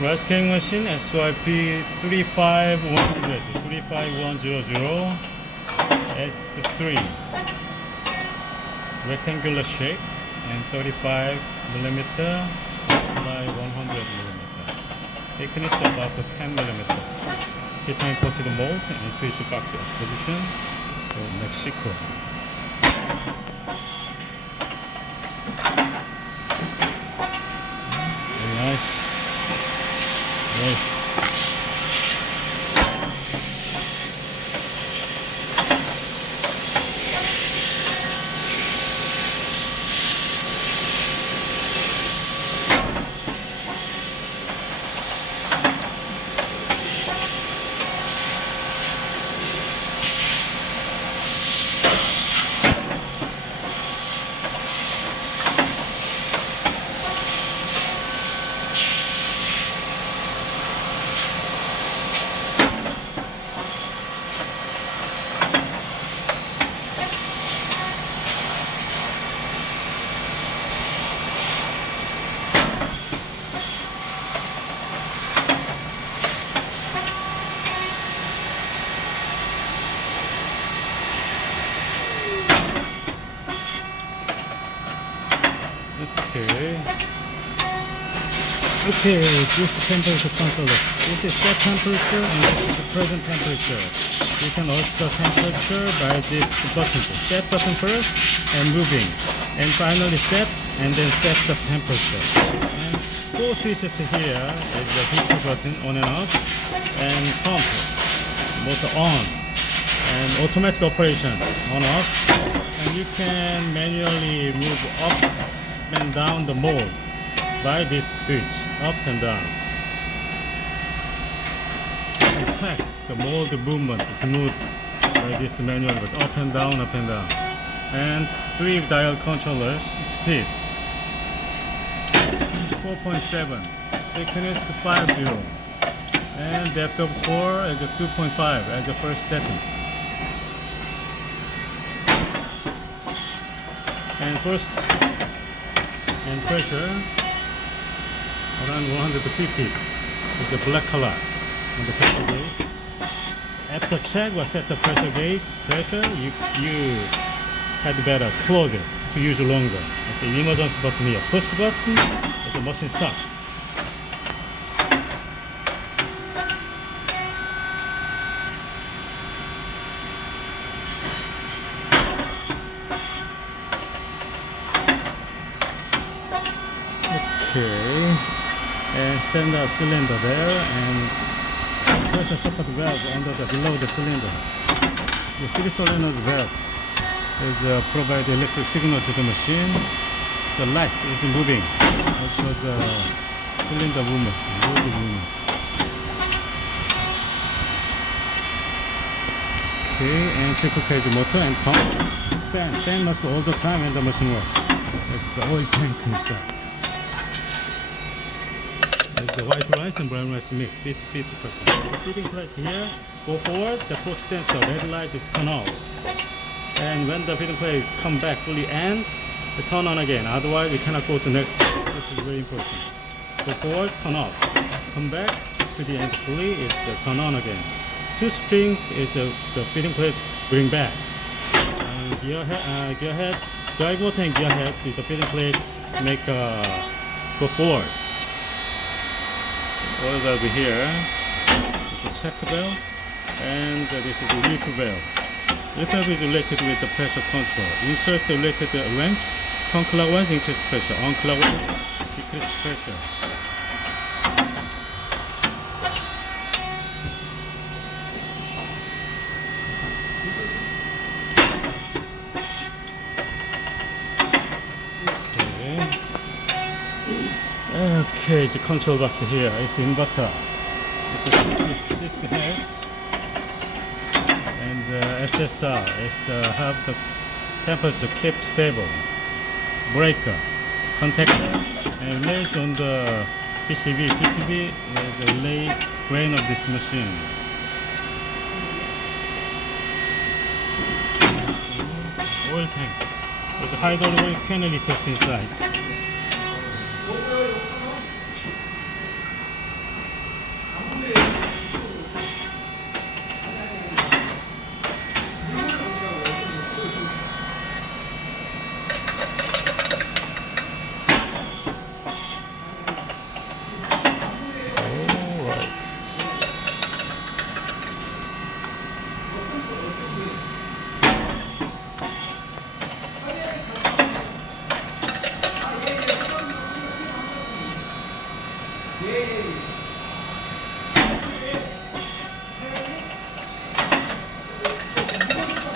Rice cake machine SYP35100 35100 S3 rectangular shape and 35 millimeter by 100 millimeter. Thickness about 10 millimeter. Titanium coated mold and switch box exposition. So Mexico. Very nice. Nice. Okay, this is temperature controller. This is set temperature and this is the present temperature. You can adjust the temperature by this button. Set button first and moving. And finally set and then set the temperature. And four switches here is the heater button on and off and pump motor on and automatic operation on off. And you can manually move up and down the mold by this switch, up and down. In fact, the mold movement is smooth by this manual, but up and down, up and down. And 3 dial controllers, speed 4.7, thickness 50, and depth of core is a 2.5 as the first setting. And first, and pressure around 150 is the black color on the pressure gauge. After check or set the pressure gauge pressure, you had better close it to use longer. It's the emergency button here. Push button is the machine stop. Okay, and standard cylinder there, and pressure support valve under the below the cylinder. The 6 solenoid valve is provide electric signal to the machine. The light is moving, also the cylinder movement, mold movement. Okay, and triple phase motor and pump. Fan must be all the time when the machine works. It's the oil tank inside. The white rice and brown rice mix, 50%. The feeding place here, go forward, the torque sensor, red light is turn off. And when the feeding place come back fully end, the turn on again. Otherwise, we cannot go to next. This is very important. Go forward, turn off. Come back to the end fully, it's turn on again. 2 springs is the feeding place bring back. And gear head, drive motor and gear head is the feeding place make go forward. Oil valve here, it's a check valve, and this is a leak valve. Leak valve is related with the pressure control. Insert the related wrench, turn clockwise, increase pressure, on clockwise, decrease pressure. Okay, the control box here is inverter. It's a 60 Hz, and SSR is have the temperature kept stable. Breaker, contactor, and relays on the PCB. PCB is a relay brain of this machine. Oil tank. There's a hydraulic 20 liters inside.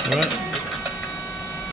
Alright.